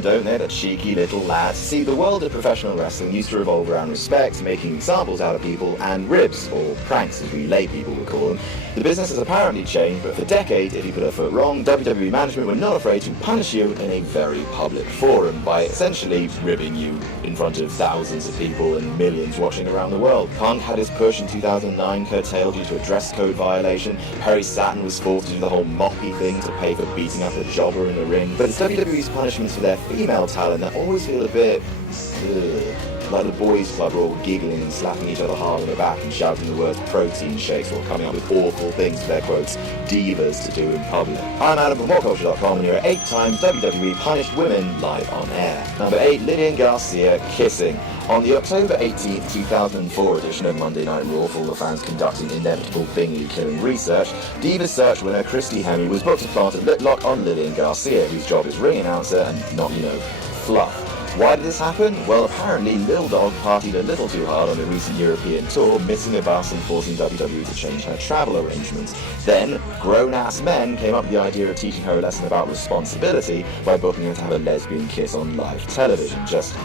know, don't they, the cheeky little lads? See, the world of professional wrestling used to revolve around respect, making examples out of people, and ribs, or pranks as we lay people would call them. The business has apparently changed, but for decades, if you put a foot wrong, WWE management were not afraid to punish you in a very public forum by essentially ribbing you in front of thousands of people and millions watching around the world. Punk had his push in 2009 curtailed due to a dress code violation. Perry Saturn was forced to do the whole moppy thing to pay for beating up a jobber in the ring. But it's WWE's punishments for their female talent that always feel a bit like the boys club are all giggling and slapping each other hard on the back and shouting the words protein shakes while coming up with awful things for their quotes divas to do in public. I'm Adam from WhatCulture.com and here are 8 times WWE punished women live on air. Number 8, Lillian Garcia kissing. On the October 18, 2004 edition of Monday Night Raw, for all the fans conducting inevitable Bingley-killing research, Diva Search winner Christy Hemme was booked to plant a lip-lock on Lillian Garcia, whose job is ring announcer and not, fluff. Why did this happen? Well, apparently Lil Dog partied a little too hard on the recent European tour, missing a bus and forcing WWE to change her travel arrangements. Then, grown-ass men came up with the idea of teaching her a lesson about responsibility by booking her to have a lesbian kiss on live television. Just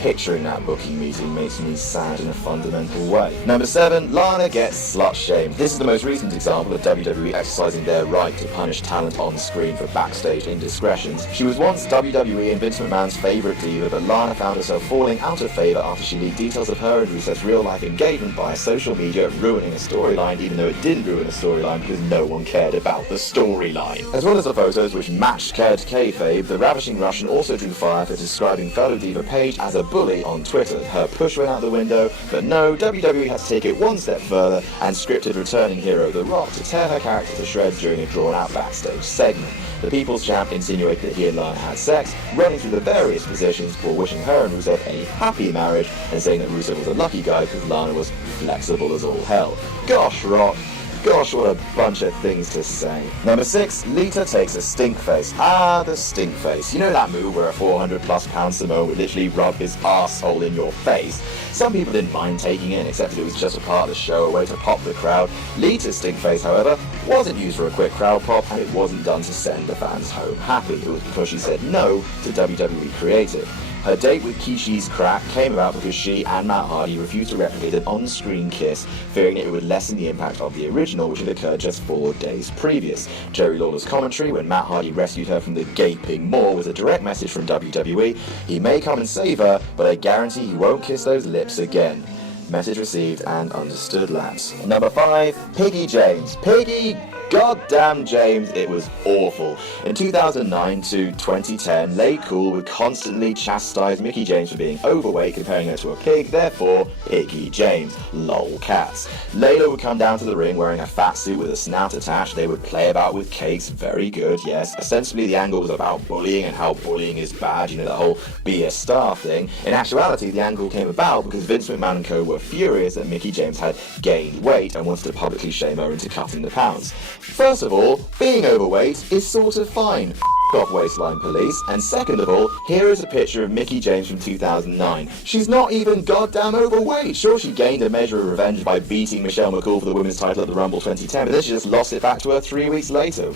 picturing that booking meeting makes me sad in a fundamental way. Number 7, Lana gets slut-shamed. This is the most recent example of WWE exercising their right to punish talent on screen for backstage indiscretions. She was once WWE and Vince McMahon's favourite diva, but Lana found herself falling out of favour after she leaked details of her and Rusev's real-life engagement via social media, ruining a storyline, even though it didn't ruin a storyline because no one cared about the storyline. As well as the photos which matched kayfabe, the ravishing Russian also drew fire for describing fellow diva Paige as a bully on Twitter. Her push went out the window, but no, WWE had to take it one step further and scripted returning hero The Rock to tear her character to shreds during a drawn-out backstage segment. The People's Champ insinuated that he and Lana had sex, running through the various positions before wishing her and Rusev a happy marriage and saying that Rusev was a lucky guy because Lana was flexible as all hell. Gosh, Rock. Gosh, what a bunch of things to say. Number 6, Lita takes a stink face. Ah, the stink face. You know that move where a 400+ pound Samoan would literally rub his arsehole in your face? Some people didn't mind taking it, except that it was just a part of the show, a way to pop the crowd. Lita's stink face, however, wasn't used for a quick crowd pop, and it wasn't done to send the fans home happy. It was because she said no to WWE Creative. Her date with Kishi's crack came about because she and Matt Hardy refused to replicate an on-screen kiss, fearing it would lessen the impact of the original, which had occurred just 4 days previous. Jerry Lawler's commentary when Matt Hardy rescued her from the gaping maw was a direct message from WWE. He may come and save her, but I guarantee he won't kiss those lips again. Message received and understood, lads. Number 5, Piggy James. Piggy goddamn James, it was awful. In 2009 to 2010, Lay Cool would constantly chastise Mickie James for being overweight, comparing her to a pig, therefore, Piggy James. Lol cats. Layla would come down to the ring wearing a fat suit with a snout attached. They would play about with cakes, very good, yes. Ostensibly, the angle was about bullying and how bullying is bad, the whole be a star thing. In actuality, the angle came about because Vince McMahon and co were furious that Mickie James had gained weight and wanted to publicly shame her into cutting the pounds. First of all, being overweight is sort of fine. Off waistline police. And second of all, here is a picture of Mickie James from 2009. She's not even goddamn overweight. Sure, she gained a measure of revenge by beating Michelle McCool for the women's title at the Rumble 2010, but then she just lost it back to her 3 weeks later.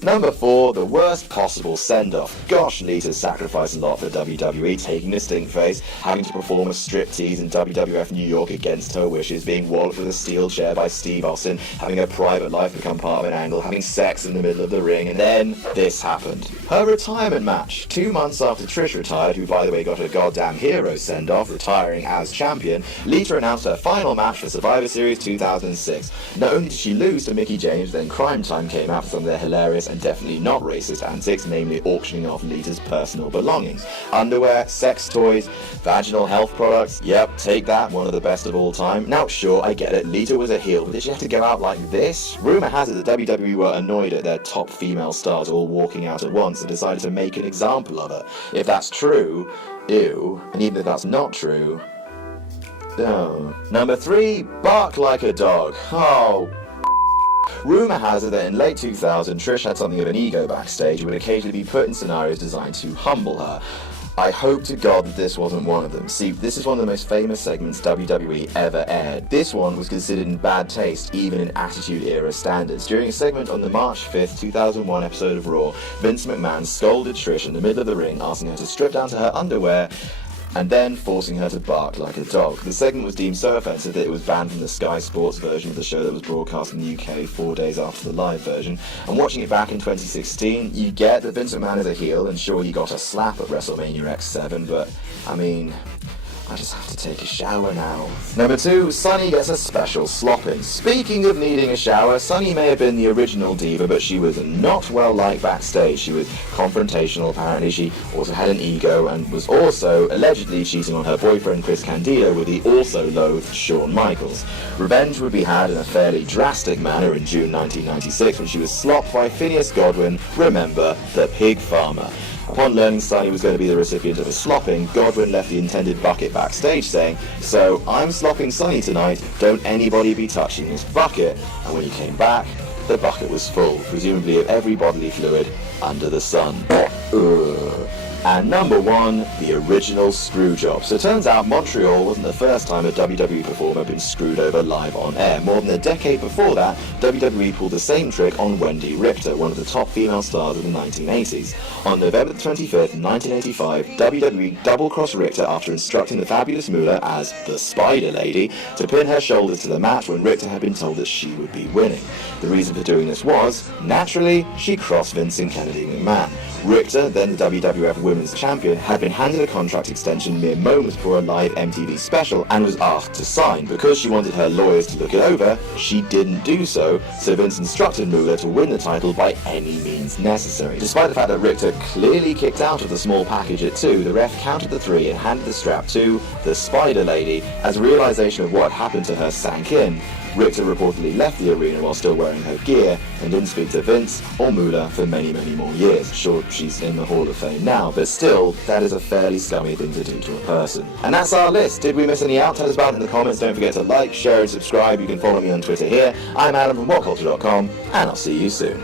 Number 4, the worst possible send-off. Gosh, Lita's sacrificed a lot for WWE, taking a stink face, having to perform a striptease in WWF New York against her wishes, being walloped with a steel chair by Steve Austin, having her private life become part of an angle, having sex in the middle of the ring, and then this happened. Her retirement match. 2 months after Trish retired, who by the way got a goddamn hero send-off, retiring as champion, Lita announced her final match for Survivor Series 2006. Not only did she lose to Mickie James, then Crime Time came out for some of their hilarious and definitely not racist antics, namely auctioning off Lita's personal belongings. Underwear, sex toys, vaginal health products, yep, take that, one of the best of all time. Now sure, I get it, Lita was a heel, but did she have to go out like this? Rumour has it that WWE were annoyed at their top female stars all walking out at once and decided to make an example of her. If that's true, ew, and even if that's not true, oh. Number 3, bark like a dog. Oh, rumour has it that in late 2000, Trish had something of an ego backstage and would occasionally be put in scenarios designed to humble her. I hope to God that this wasn't one of them. See, this is one of the most famous segments WWE ever aired. This one was considered in bad taste, even in Attitude Era standards. During a segment on the March 5th, 2001 episode of Raw, Vince McMahon scolded Trish in the middle of the ring, asking her to strip down to her underwear, and then forcing her to bark like a dog. The segment was deemed so offensive that it was banned from the Sky Sports version of the show that was broadcast in the UK 4 days after the live version. And watching it back in 2016, you get that Vince McMahon is a heel, and sure, he got a slap at WrestleMania X7, but, I mean, I just have to take a shower now. Number 2, Sunny gets a special slopping. Speaking of needing a shower, Sunny may have been the original diva, but she was not well liked backstage. She was confrontational, apparently. She also had an ego and was also allegedly cheating on her boyfriend Chris Candido with the also loathed Shawn Michaels. Revenge would be had in a fairly drastic manner in June 1996 when she was slopped by Phineas Godwin, remember, the pig farmer. Upon learning Sunny was going to be the recipient of a slopping, Godwin left the intended bucket backstage saying, "So, I'm slopping Sunny tonight, don't anybody be touching this bucket." And when he came back, the bucket was full, presumably of every bodily fluid under the sun. And number 1, the original screw job. So it turns out Montreal wasn't the first time a WWE performer had been screwed over live on air. More than a decade before that, WWE pulled the same trick on Wendy Richter, one of the top female stars of the 1980s. On November 25th, 1985, WWE double-crossed Richter after instructing the fabulous Moolah, as the Spider Lady, to pin her shoulders to the mat when Richter had been told that she would be winning. The reason for doing this was, naturally, she crossed Vince and Kennedy McMahon. Richter, then the WWF Women's Champion, had been handed a contract extension mere moments before a live MTV special and was asked to sign. Because she wanted her lawyers to look it over, she didn't do so, so Vince instructed Moolah to win the title by any means necessary. Despite the fact that Richter clearly kicked out of the small package at 2, the ref counted the 3 and handed the strap to the Spider Lady. As realization of what had happened to her sank in, Richter reportedly left the arena while still wearing her gear and didn't speak to Vince or Moolah for many, many more years. Sure, she's in the Hall of Fame now, but still, that is a fairly scummy thing to do to a person. And that's our list. Did we miss any out? Tell us about it in the comments. Don't forget to like, share and subscribe. You can follow me on Twitter here. I'm Adam from WhatCulture.com, and I'll see you soon.